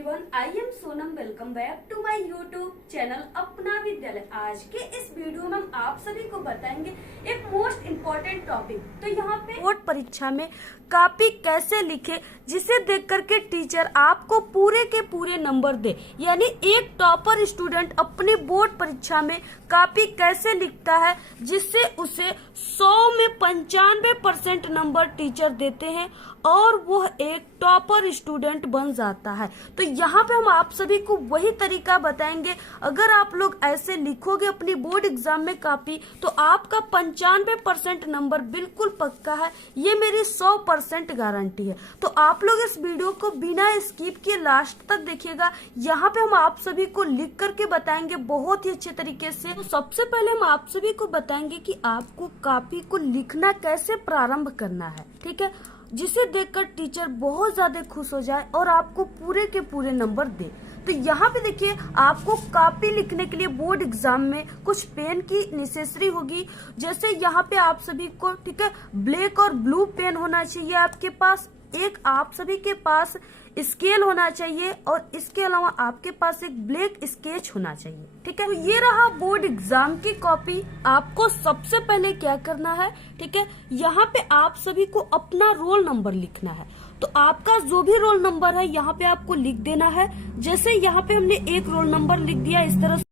Everyone, I am Sonam. Welcome back to my YouTube channel Apna Vidyalaya. आज के इस वीडियो में हम आप सभी को बताएंगे एक मोस्ट इम्पोर्टेंट टॉपिक। तो यहाँ पे बोर्ड परीक्षा में कॉपी कैसे लिखे जिसे देख करके टीचर आपको पूरे के पूरे नंबर दे। यानी एक टॉपर स्टूडेंट अपनी बोर्ड परीक्षा में कॉपी कैसे लिखता है जिससे उसे 100 में 95% नंबर टीचर देते हैं और वह एक टॉपर स्टूडेंट बन जाता है। तो यहाँ पे हम आप सभी को वही तरीका बताएंगे। अगर आप लोग ऐसे लिखोगे अपनी बोर्ड एग्जाम में कॉपी तो आपका 95% नंबर बिल्कुल पक्का है। ये मेरी 100% गारंटी है। तो आप लोग इस वीडियो को बिना स्किप किए लास्ट तक देखिएगा। यहाँ पे हम आप सभी को लिख करके बताएंगे बहुत ही अच्छे तरीके से। तो सबसे पहले हम आप सभी को बताएंगे कि आपको कॉपी को लिखना कैसे प्रारंभ करना है, ठीक है, जिसे देखकर टीचर बहुत ज्यादा खुश हो जाए और आपको पूरे के पूरे नंबर दे। तो यहाँ पे देखिए, आपको कॉपी लिखने के लिए बोर्ड एग्जाम में कुछ पेन की नेसेसरी होगी। जैसे यहाँ पे आप सभी को, ठीक है, ब्लैक और ब्लू पेन होना चाहिए आपके पास। एक आप सभी के पास स्केल होना चाहिए और इसके अलावा आपके पास एक ब्लैक स्केच होना चाहिए, ठीक है। तो ये रहा बोर्ड एग्जाम की कॉपी। आपको सबसे पहले क्या करना है, ठीक है, यहाँ पे आप सभी को अपना रोल नंबर लिखना है। तो आपका जो भी रोल नंबर है यहाँ पे आपको लिख देना है। जैसे यहाँ पे हमने एक रोल नंबर लिख दिया इस तरह से।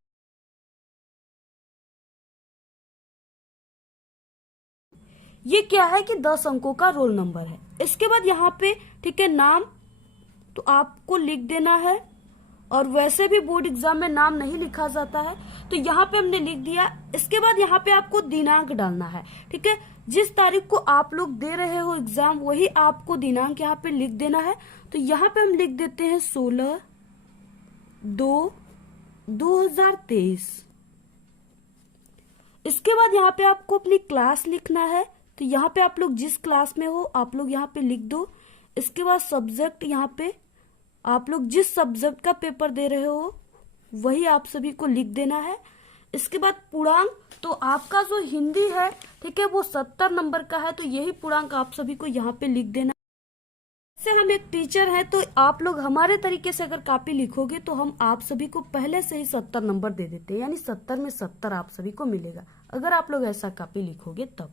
ये क्या है कि 10 अंकों का रोल नंबर है। इसके बाद यहाँ पे, ठीक है, नाम तो आपको लिख देना है। और वैसे भी बोर्ड एग्जाम में नाम नहीं लिखा जाता है, तो यहाँ पे हमने लिख दिया। इसके बाद यहाँ पे आपको दिनांक डालना है, ठीक है। जिस तारीख को आप लोग दे रहे हो एग्जाम वही आपको दिनांक यहाँ पे लिख देना है। तो यहाँ पे हम लिख देते हैं 16/2/2023। इसके बाद यहाँ पे आपको अपनी क्लास लिखना है। तो यहाँ पे आप लोग जिस क्लास में हो आप लोग यहाँ पे लिख दो। इसके बाद सब्जेक्ट, यहाँ पे आप लोग जिस सब्जेक्ट का पेपर दे रहे हो वही आप सभी को लिख देना है। इसके बाद पूर्णांक, तो आपका जो हिंदी है, ठीक है, वो 70 नंबर का है, तो यही पूर्णांक आप सभी को यहाँ पे लिख देना। जैसे हम एक टीचर हैं तो आप लोग हमारे तरीके से अगर कॉपी लिखोगे तो हम आप सभी को पहले से ही 70 नंबर दे देते हैं। यानी 70 में 70 आप सभी को मिलेगा अगर आप लोग ऐसा कॉपी लिखोगे तब।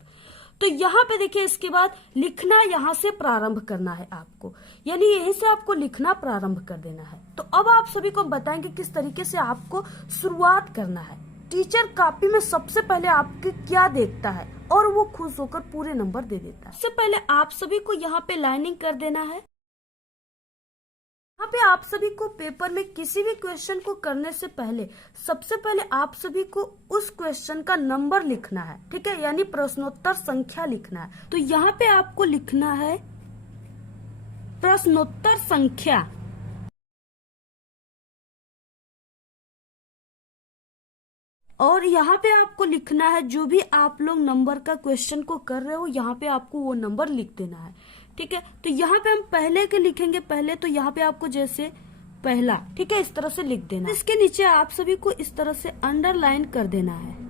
तो यहाँ पे देखिए, इसके बाद लिखना यहाँ से प्रारंभ करना है आपको, यानी यहीं से आपको लिखना प्रारंभ कर देना है। तो अब आप सभी को बताएंगे किस तरीके से आपको शुरुआत करना है। टीचर कॉपी में सबसे पहले आपके क्या देखता है और वो खुश होकर पूरे नंबर दे देता है। सबसे पहले आप सभी को यहाँ पे लाइनिंग कर देना है। यहाँ पे आप सभी को पेपर में किसी भी क्वेश्चन को करने से पहले सबसे पहले आप सभी को उस क्वेश्चन का नंबर लिखना है, ठीक है, यानी प्रश्नोत्तर संख्या लिखना है। तो यहाँ पे आपको लिखना है प्रश्नोत्तर संख्या। और यहाँ पे आपको लिखना है जो भी आप लोग नंबर का क्वेश्चन को कर रहे हो, यहाँ पे आपको वो नंबर लिख देना है, ठीक है। तो यहाँ पे हम पहले के लिखेंगे पहले, तो यहाँ पे आपको जैसे पहला, ठीक है, इस तरह से लिख देना। इसके नीचे आप सभी को इस तरह से अंडरलाइन कर देना है।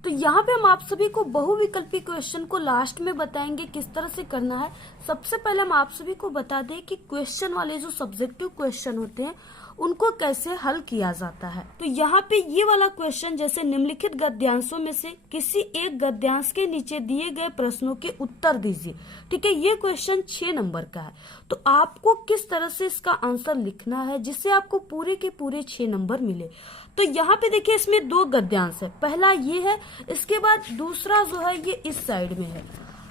तो यहाँ पे हम आप सभी को बहुविकल्पी क्वेश्चन को लास्ट में बताएंगे किस तरह से करना है। सबसे पहले हम आप सभी को बता दें कि क्वेश्चन वाले जो सब्जेक्टिव क्वेश्चन होते हैं उनको कैसे हल किया जाता है। तो यहाँ पे ये वाला क्वेश्चन, जैसे निम्नलिखित गद्यांशों में से किसी एक गद्यांश के नीचे दिए गए प्रश्नों के उत्तर दीजिए, ठीक है। ये क्वेश्चन 6 नंबर का है। तो आपको किस तरह से इसका आंसर लिखना है जिससे आपको पूरे के पूरे 6 नंबर मिले। तो यहाँ पे देखिए, इसमें 2 गद्यांश है। पहला ये है, इसके बाद दूसरा जो है ये इस साइड में है।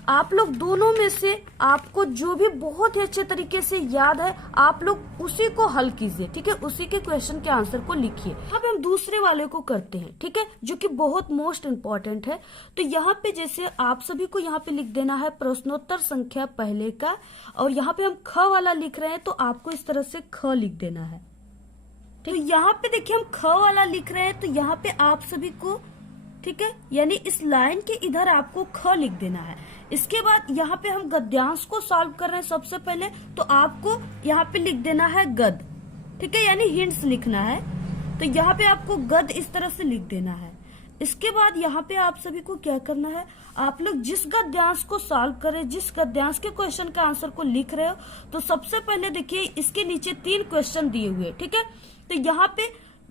आप लोग दोनों में से आपको जो भी बहुत ही अच्छे तरीके से याद है आप लोग उसी को हल कीजिए, ठीक है, उसी के क्वेश्चन के आंसर को लिखिए। अब हम दूसरे वाले को करते हैं, ठीक है, जो कि बहुत मोस्ट इम्पोर्टेंट है। तो यहाँ पे जैसे आप सभी को यहाँ पे लिख देना है प्रश्नोत्तर संख्या पहले का, और यहाँ पे हम ख वाला लिख रहे हैं तो आपको इस तरह से ख लिख देना है। तो यहाँ पे देखिए, हम ख वाला लिख रहे हैं तो यहाँ पे आप सभी को, ठीक है, यानी इस लाइन के इधर आपको ख लिख देना है। इसके बाद यहाँ पे हम गद्यांश को सॉल्व कर रहे हैं सबसे पहले, तो आपको यहाँ पे लिख देना है गद, ठीक है, यानी हिंट्स लिखना है। तो यहाँ पे आपको गद इस तरह से लिख देना है। इसके बाद यहाँ पे आप सभी को क्या करना है, आप लोग जिस गद्यांश को सॉल्व करें, जिस गद्यांश के क्वेश्चन का आंसर को लिख रहे हो, तो सबसे पहले देखिए इसके नीचे 3 क्वेश्चन दिए हुए, ठीक है। तो यहाँ पे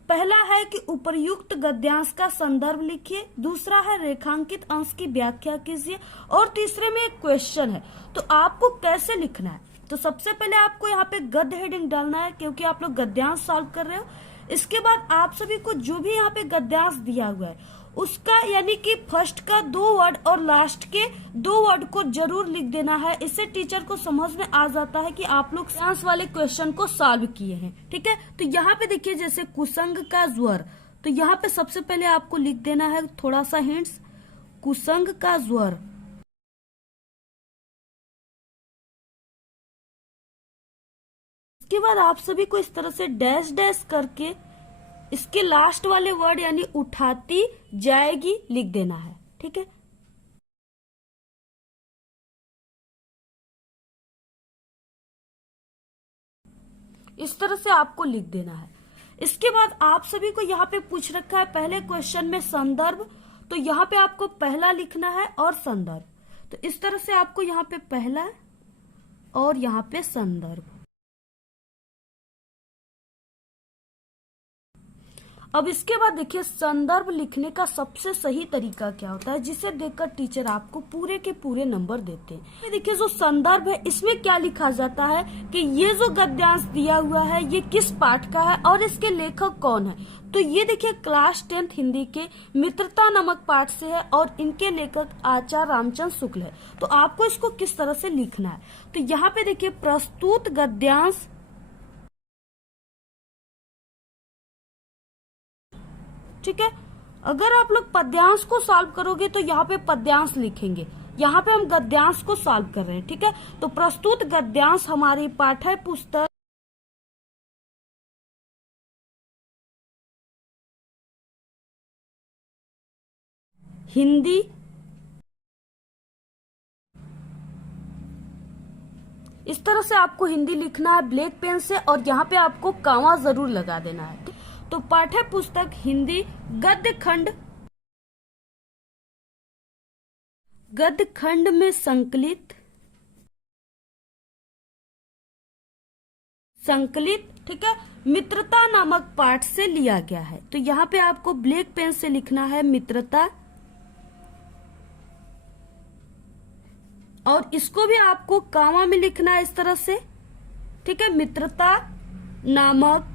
पहला है कि उपर्युक्त गद्यांश का संदर्भ लिखिए, दूसरा है रेखांकित अंश की व्याख्या कीजिए, और तीसरे में एक क्वेश्चन है। तो आपको कैसे लिखना है, तो सबसे पहले आपको यहाँ पे गद्य हेडिंग डालना है, क्योंकि आप लोग गद्यांश सॉल्व कर रहे हो। इसके बाद आप सभी को जो भी यहाँ पे गद्यांश दिया हुआ है उसका यानी कि फर्स्ट का 2 वर्ड और लास्ट के 2 वर्ड को जरूर लिख देना है। इससे टीचर को समझ में आ जाता है कि आप लोग गद्यांश वाले क्वेश्चन को सॉल्व किए हैं, ठीक है। तो यहाँ पे देखिए जैसे कुसंग का ज्वर, तो यहाँ पे सबसे पहले आपको लिख देना है थोड़ा सा हिंट्स, कुसंग का ज्वर। इसके बाद आप सभी को इस तरह से डैश डैश करके इसके लास्ट वाले वर्ड यानी उठाती जाएगी लिख देना है, ठीक है। इस तरह से आपको लिख देना है। इसके बाद आप सभी को यहाँ पे पूछ रखा है पहले क्वेश्चन में संदर्भ, तो यहाँ पे आपको पहला लिखना है और संदर्भ। तो इस तरह से आपको यहाँ पे पहला और यहाँ पे संदर्भ। अब इसके बाद देखिए संदर्भ लिखने का सबसे सही तरीका क्या होता है, जिसे देखकर टीचर आपको पूरे के पूरे नंबर देते हैं। ये देखिए जो संदर्भ है इसमें क्या लिखा जाता है कि ये जो गद्यांश दिया हुआ है ये किस पाठ का है और इसके लेखक कौन है। तो ये देखिए क्लास 10th हिंदी के मित्रता नामक पाठ से है और इनके लेखक आचार्य रामचंद्र शुक्ल है। तो आपको इसको किस तरह से लिखना है, तो यहाँ पे देखिए प्रस्तुत गद्यांश, ठीक है। अगर आप लोग पद्यांश को सॉल्व करोगे तो यहाँ पे पद्यांश लिखेंगे, यहाँ पे हम गद्यांश को सॉल्व कर रहे हैं, ठीक है। तो प्रस्तुत गद्यांश हमारी पाठ्य पुस्तक हिंदी इस तरह से आपको हिंदी लिखना है ब्लैक पेन से, और यहाँ पे आपको कामा जरूर लगा देना है। तो पाठ्य पुस्तक हिंदी गद्य खंड में संकलित, ठीक है, मित्रता नामक पाठ से लिया गया है। तो यहाँ पे आपको ब्लैक पेन से लिखना है मित्रता, और इसको भी आपको कामा में लिखना है इस तरह से, ठीक है। मित्रता नामक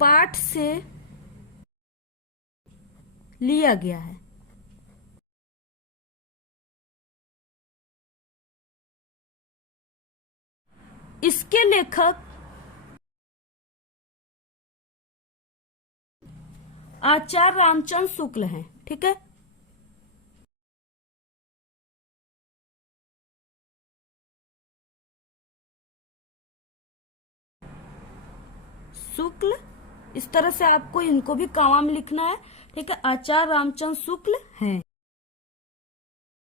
पाठ से लिया गया है। इसके लेखक आचार्य रामचंद्र शुक्ल हैं, ठीक है। शुक्ल, इस तरह से आपको इनको भी कामा में लिखना है, ठीक है। आचार्य रामचंद्र शुक्ल हैं।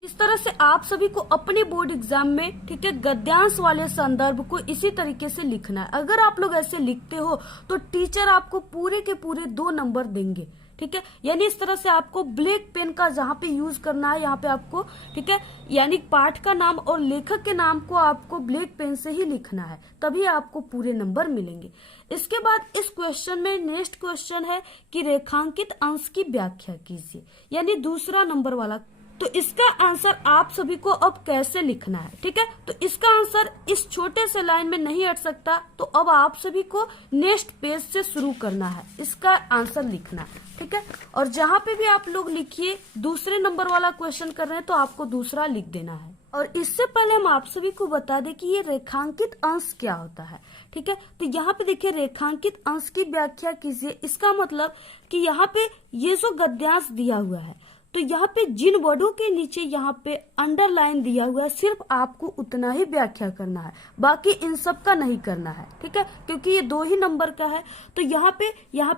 इस तरह से आप सभी को अपने बोर्ड एग्जाम में, ठीक है, गद्यांश वाले संदर्भ को इसी तरीके से लिखना है। अगर आप लोग ऐसे लिखते हो तो टीचर आपको पूरे के पूरे 2 नंबर देंगे, ठीक है। यानी इस तरह से आपको ब्लैक पेन का जहाँ पे यूज करना है यहाँ पे आपको, ठीक है, यानी पाठ का नाम और लेखक के नाम को आपको ब्लैक पेन से ही लिखना है, तभी आपको पूरे नंबर मिलेंगे। इसके बाद इस क्वेश्चन में नेक्स्ट क्वेश्चन है कि रेखांकित अंश की व्याख्या कीजिए, यानी दूसरा नंबर वाला। तो इसका आंसर आप सभी को अब कैसे लिखना है, ठीक है। तो इसका आंसर इस छोटे से लाइन में नहीं हट सकता, तो अब आप सभी को नेक्स्ट पेज से शुरू करना है इसका आंसर लिखना, ठीक है। और जहां पे भी आप लोग लिखिए दूसरे नंबर वाला क्वेश्चन कर रहे हैं तो आपको दूसरा लिख देना है। और इससे पहले हम आप सभी को बता दें कि ये रेखांकित अंश क्या होता है, ठीक है। तो यहाँ पे देखिए रेखांकित अंश की व्याख्या कीजिए। इसका मतलब कि यहाँ पे ये जो गद्यांश दिया हुआ है, तो यहाँ पे जिन वर्डों के नीचे यहाँ पे अंडरलाइन दिया हुआ है सिर्फ आपको उतना ही व्याख्या करना है, बाकी इन सब का नहीं करना है, ठीक है, क्योंकि ये 2 ही नंबर का है। तो यहाँ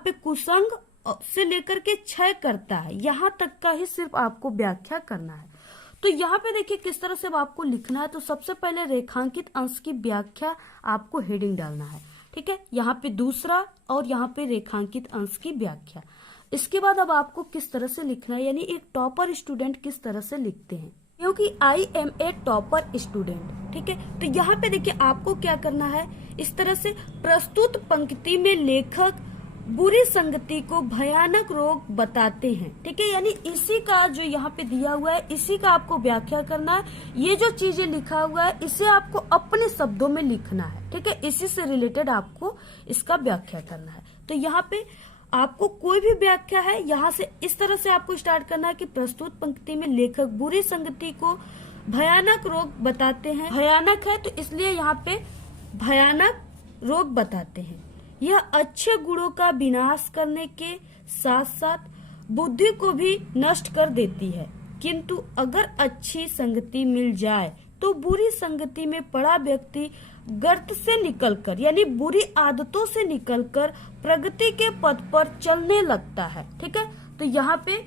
पे कुसंग से लेकर के क्षय करता है यहाँ तक का ही सिर्फ आपको व्याख्या करना है। तो यहाँ पे देखिए किस तरह से आपको लिखना है। तो सबसे पहले रेखांकित अंश की व्याख्या आपको हेडिंग डालना है, ठीक ठीक है, यहाँ पे दूसरा और यहाँ पे रेखांकित अंश की व्याख्या। इसके बाद अब आपको किस तरह से लिखना है, यानी एक टॉपर स्टूडेंट किस तरह से लिखते हैं, क्योंकि I am a topper student. ठीक है, तो यहाँ पे देखिए आपको क्या करना है, इस तरह से प्रस्तुत पंक्ति में लेखक बुरी संगति को भयानक रोग बताते हैं। ठीक है, यानी इसी का जो यहाँ पे दिया हुआ है इसी का आपको व्याख्या करना है। ये जो चीजें लिखा हुआ है इसे आपको अपने शब्दों में लिखना है। ठीक है, इसी से रिलेटेड आपको इसका व्याख्या करना है। तो यहाँ पे आपको कोई भी व्याख्या है यहाँ से इस तरह से आपको स्टार्ट करना है कि प्रस्तुत पंक्ति में लेखक बुरी संगति को भयानक रोग बताते हैं। भयानक है तो इसलिए यहाँ पे भयानक रोग बताते हैं। यह अच्छे गुणों का विनाश करने के साथ साथ बुद्धि को भी नष्ट कर देती है, किंतु अगर अच्छी संगति मिल जाए तो बुरी संगति में पड़ा व्यक्ति गर्त से निकलकर यानी बुरी आदतों से निकलकर प्रगति के पथ पर चलने लगता है। ठीक है, तो यहाँ पे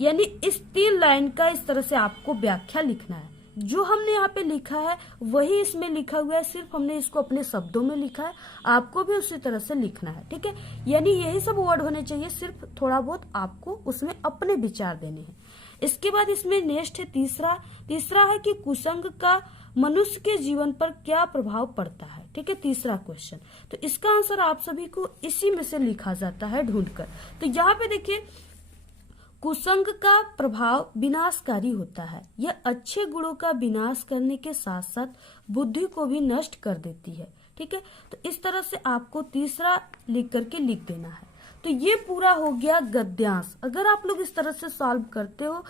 यानी इस 3 लाइन का इस तरह से आपको व्याख्या लिखना है। जो हमने यहाँ पे लिखा है वही इसमें लिखा हुआ है, सिर्फ हमने इसको अपने शब्दों में लिखा है, आपको भी उसी तरह से लिखना है। ठीक है, यानी यही सब वर्ड होने चाहिए, सिर्फ थोड़ा बहुत आपको उसमें अपने विचार देने हैं। इसके बाद इसमें नेक्स्ट है तीसरा है कि कुसंग का मनुष्य के जीवन पर क्या प्रभाव पड़ता है। ठीक है, तीसरा क्वेश्चन, तो इसका आंसर आप सभी को इसी में से लिखा जाता है ढूंढकर। तो यहाँ पे देखिए कुसंग का प्रभाव विनाशकारी होता है, यह अच्छे गुणों का विनाश करने के साथ साथ बुद्धि को भी नष्ट कर देती है। ठीक है, तो इस तरह से आपको तीसरा लिख करके लिख देना है। तो ये पूरा हो गया गद्यांश। अगर आप लोग इस तरह से सॉल्व करते हो,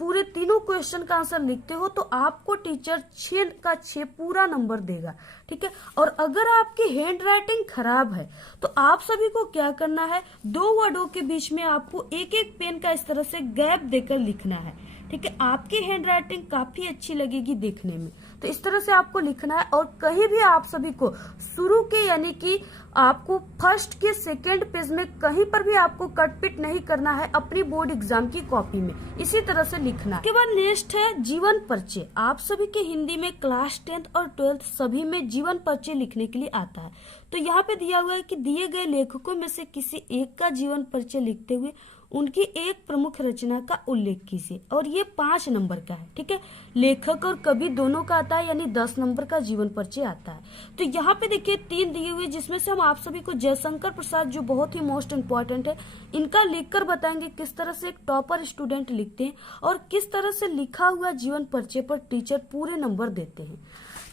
पूरे तीनों क्वेश्चन का आंसर लिखते हो, तो आपको टीचर 6 का 6 पूरा नंबर देगा। ठीक है, और अगर आपकी हैंड राइटिंग खराब है तो आप सभी को क्या करना है, 2 वर्डों के बीच में आपको एक एक पेन का इस तरह से गैप देकर लिखना है। ठीक है, आपकी हैंड राइटिंग काफी अच्छी लगेगी देखने में। तो इस तरह से आपको लिखना है, और कहीं भी आप सभी को शुरू के यानी कि आपको फर्स्ट के सेकेंड पेज में कहीं पर भी आपको कट पिट नहीं करना है अपनी बोर्ड एग्जाम की कॉपी में, इसी तरह से लिखना है। इसके बाद नेक्स्ट है जीवन परिचय। आप सभी के हिंदी में क्लास 10th और 12th सभी में जीवन परिचय लिखने के लिए आता है। तो यहाँ पे दिया हुआ है कि दिए गए लेखकों में से किसी एक का जीवन परिचय लिखते हुए उनकी एक प्रमुख रचना का उल्लेख कीजिए, और ये 5 नंबर का है। ठीक है, लेखक और कवि दोनों का आता है, यानी 10 नंबर का जीवन परिचय आता है। तो यहाँ पे देखिए 3 दिए हुए, जिसमें से हम आप सभी को जयशंकर प्रसाद जो बहुत ही मोस्ट इम्पोर्टेंट है, इनका लिखकर बताएंगे किस तरह से एक टॉपर स्टूडेंट लिखते हैं और किस तरह से लिखा हुआ जीवन परिचय पर टीचर पूरे नंबर देते हैं।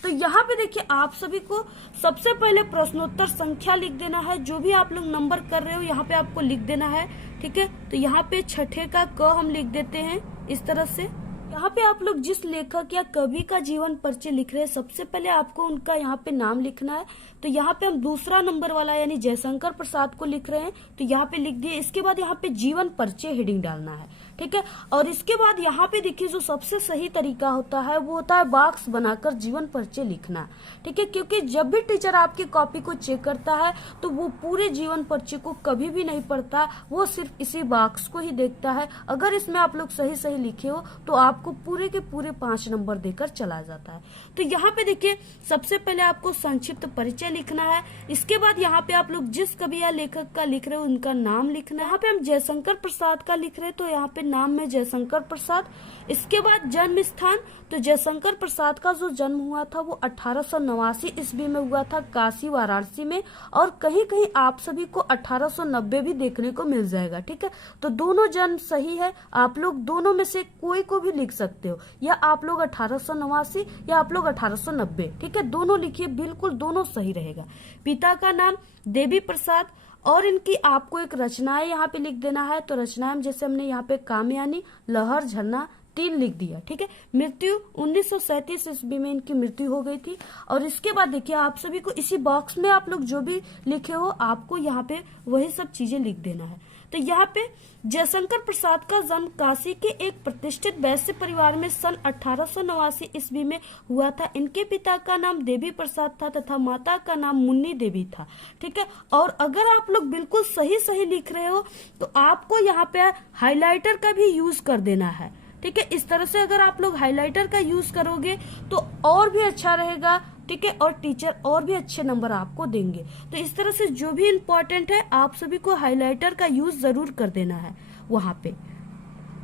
तो यहाँ पे देखिए आप सभी को सबसे पहले प्रश्नोत्तर संख्या लिख देना है। जो भी आप लोग नंबर कर रहे हो यहाँ पे आपको लिख देना है। ठीक है, तो यहाँ पे छठे का क हम लिख देते हैं इस तरह से। यहाँ पे आप लोग जिस लेखक या कवि का जीवन परिचय लिख रहे हैं, सबसे पहले आपको उनका यहाँ पे नाम लिखना है। तो यहाँ पे हम दूसरा नंबर वाला यानी जयशंकर प्रसाद को लिख रहे हैं, तो यहाँ पे लिख दिए। इसके बाद यहाँ पे जीवन परिचय हेडिंग डालना है। ठीक है, और इसके बाद यहाँ पे देखिए जो सबसे सही तरीका होता है वो होता है बॉक्स बनाकर जीवन परिचय लिखना। ठीक है, क्योंकि जब भी टीचर आपकी कॉपी को चेक करता है तो वो पूरे जीवन परिचय को कभी भी नहीं पढ़ता, वो सिर्फ इसी बॉक्स को ही देखता है। अगर इसमें आप लोग सही सही लिखे हो तो आपको पूरे के पूरे 5 नंबर देकर चला जाता है। तो यहाँ पे देखिए सबसे पहले आपको संक्षिप्त परिचय लिखना है। इसके बाद यहाँ पे आप लोग जिस कवि या लेखक का लिख रहे हो उनका नाम लिखना है। यहाँ पे हम जयशंकर प्रसाद का लिख रहे हैं तो यहाँ पे नाम में जयशंकर प्रसाद। इसके बाद जन्म स्थान, तो जयशंकर प्रसाद का जो जन्म हुआ था वो 1889 ईस्वी में हुआ था काशी वाराणसी में, और कहीं कहीं आप सभी को 1890 भी देखने को मिल जाएगा। ठीक है, तो दोनों जन्म सही है, आप लोग दोनों में से कोई को भी लिख सकते हो, या आप लोग 1889 या आप लोग 1890। ठीक है, दोनों लिखिए, बिल्कुल दोनों सही रहेगा। पिता का नाम देवी प्रसाद, और इनकी आपको एक रचनाएं यहाँ पे लिख देना है। तो रचनाएं जैसे हमने यहाँ पे कामयानी, लहर, झरना 3 लिख दिया। ठीक है, मृत्यु 1937 ईस्वी में इनकी मृत्यु हो गई थी। और इसके बाद देखिए आप सभी को इसी बॉक्स में आप लोग जो भी लिखे हो आपको यहाँ पे वही सब चीजें लिख देना है। तो यहाँ पे जयशंकर प्रसाद का जन्म काशी के एक प्रतिष्ठित वैश्य परिवार में सन 1889 ईस्वी में हुआ था। इनके पिता का नाम देवी प्रसाद था तथा माता का नाम मुन्नी देवी था। ठीक है, और अगर आप लोग बिल्कुल सही सही लिख रहे हो तो आपको यहाँ पे हाइलाइटर का भी यूज कर देना है। ठीक है, इस तरह से अगर आप लोग हाइलाइटर का यूज करोगे तो और भी अच्छा रहेगा, ठीक है, और टीचर और भी अच्छे नंबर आपको देंगे। तो इस तरह से जो भी इम्पोर्टेंट है आप सभी को हाइलाइटर का यूज जरूर कर देना है वहां पे,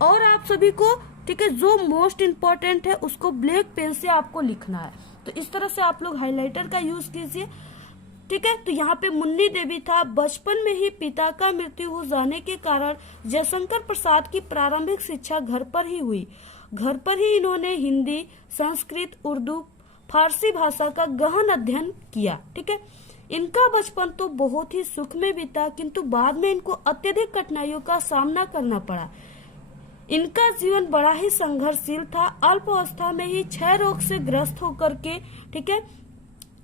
और आप सभी को ठीक है जो मोस्ट इम्पोर्टेंट है उसको ब्लैक पेन से आपको लिखना है। तो इस तरह से आप लोग हाइलाइटर का यूज कीजिए, ठीक है। तो यहाँ पे मुन्नी देवी था, बचपन में ही पिता का मृत्यु हो जाने के कारण जयशंकर प्रसाद की प्रारंभिक शिक्षा घर पर ही हुई। घर पर ही इन्होंने हिंदी, संस्कृत, उर्दू, फारसी भाषा का गहन अध्ययन किया, ठीक है। इनका बचपन तो बहुत ही सुख में बीता, किंतु बाद में इनको अत्यधिक कठिनाइयों का सामना करना पड़ा। इनका जीवन बड़ा ही संघर्षशील था। अल्पावस्था में ही क्षय रोग से ग्रस्त होकर के, ठीक है,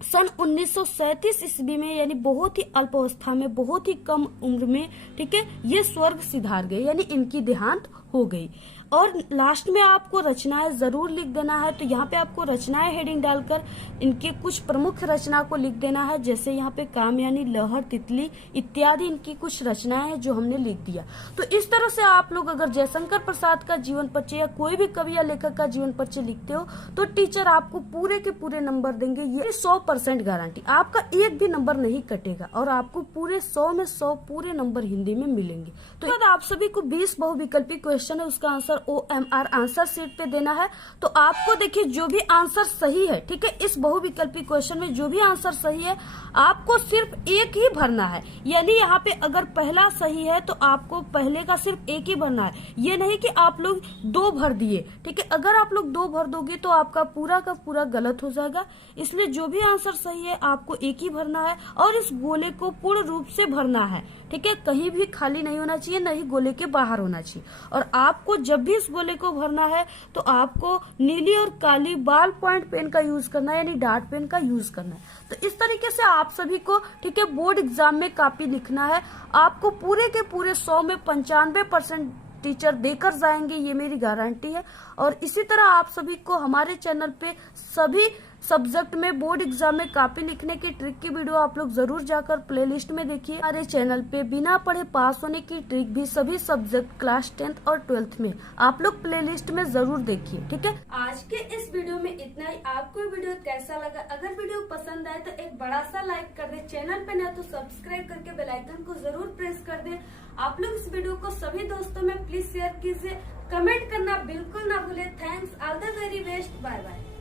सन 1937 ईस्वी में, यानी बहुत ही अल्पावस्था में, बहुत ही कम उम्र में, ठीक है, ये स्वर्ग सिधार गए, यानी इनकी देहांत हो गई। और लास्ट में आपको रचनाएं जरूर लिख देना है। तो यहाँ पे आपको रचनाएं हेडिंग डालकर इनके कुछ प्रमुख रचना को लिख देना है, जैसे यहाँ पे कामयानी, लहर, तितली इत्यादि इनकी कुछ रचनाएं हैं जो हमने लिख दिया। तो इस तरह से आप लोग अगर जयशंकर प्रसाद का जीवन परिचय या कोई भी कवि या लेखक का जीवन परिचय लिखते हो तो टीचर आपको पूरे के पूरे नंबर देंगे। ये 100% गारंटी, आपका एक भी नंबर नहीं कटेगा और आपको पूरे 100 में 100 पूरे नंबर हिंदी में मिलेंगे। तो आप सभी को 20 बहुविकल्पी क्वेश्चन है, उसका आंसर OMR आंसर शीट पे देना है। तो आपको देखिए जो भी आंसर सही है, ठीक है, इस बहुविकल्पी क्वेश्चन में जो भी आंसर सही है आपको सिर्फ एक ही भरना है। यानी यहाँ पे अगर पहला सही है तो आपको पहले का सिर्फ एक ही भरना है, ये नहीं कि आप लोग 2 भर दिए, ठीक है। अगर आप लोग 2 भर दोगे तो आपका पूरा का पूरा गलत हो जाएगा। इसलिए जो भी आंसर सही है आपको एक ही भरना है और इस गोले को पूर्ण रूप से भरना है, ठीक है। कहीं भी खाली नहीं होना चाहिए, नहीं गोले के बाहर होना चाहिए। और आपको जब भी इस गोले को भरना है तो आपको नीली और काली बॉल पॉइंट पेन का यूज करना है, यानी डार्ट पेन का यूज करना है। तो इस तरीके से आप सभी को, ठीक है, बोर्ड एग्जाम में कॉपी लिखना है। आपको पूरे के पूरे 100 में 95% टीचर देकर जाएंगे, ये मेरी गारंटी है। और इसी तरह आप सभी को हमारे चैनल पे सभी सब्जेक्ट में बोर्ड एग्जाम में कॉपी लिखने की ट्रिक की वीडियो आप लोग जरूर जाकर प्लेलिस्ट में देखिए। हमारे चैनल पे बिना पढ़े पास होने की ट्रिक भी सभी सब्जेक्ट क्लास 10th और 12th में आप लोग प्लेलिस्ट में जरूर देखिए, ठीक है। आज के इस वीडियो में इतना ही। आपको वीडियो कैसा लगा? अगर वीडियो पसंद आए तो एक बड़ा सा लाइक कर दे, चैनल पे ना तो सब्सक्राइब करके बेल आइकन को जरूर प्रेस कर दे। आप लोग इस वीडियो को सभी दोस्तों में प्लीज शेयर कीजिए, कमेंट करना बिल्कुल ना भूले। Thanks, all the very best, bye bye.